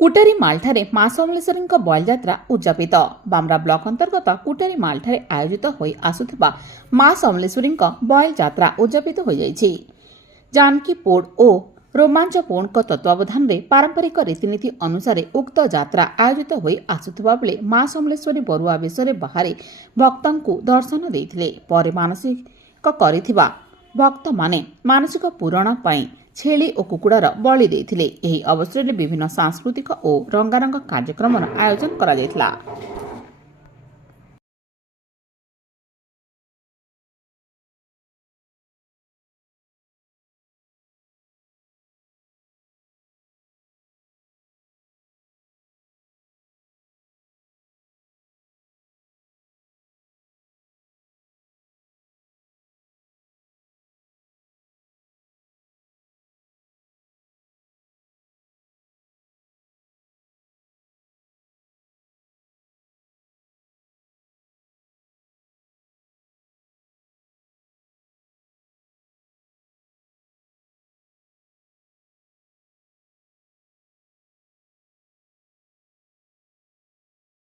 कुटेरी मालठारे मां समलेश्वरीଙ୍କ बलयात्रा उद्यापित बामरा ब्लॉक अंतर्गत कुटेरी मालठारे आयोजित होई आसुथिबा मां समलेश्वरीଙ୍କ बलयात्रा उद्यापित हो जायछि। जानकी पोड ओ रोमांच पोड तत्वावधान में पारंपरिक रीतिनीति अनुसार उक्त यात्रा आयोजित होई आसुथिबा बेले मां समलेश्वरी बरुआ बेशरे बाहरी भक्तंकु दर्शन देइथिले। परे मानसिक करिथिबा भक्त माने मानसिक पूरण पाई छेली और कुकुड़ार बलि देइथिले। एही अवसर में विभिन्न सांस्कृतिक और रंगारंग कार्यक्रम आयोजन करा जायथिला।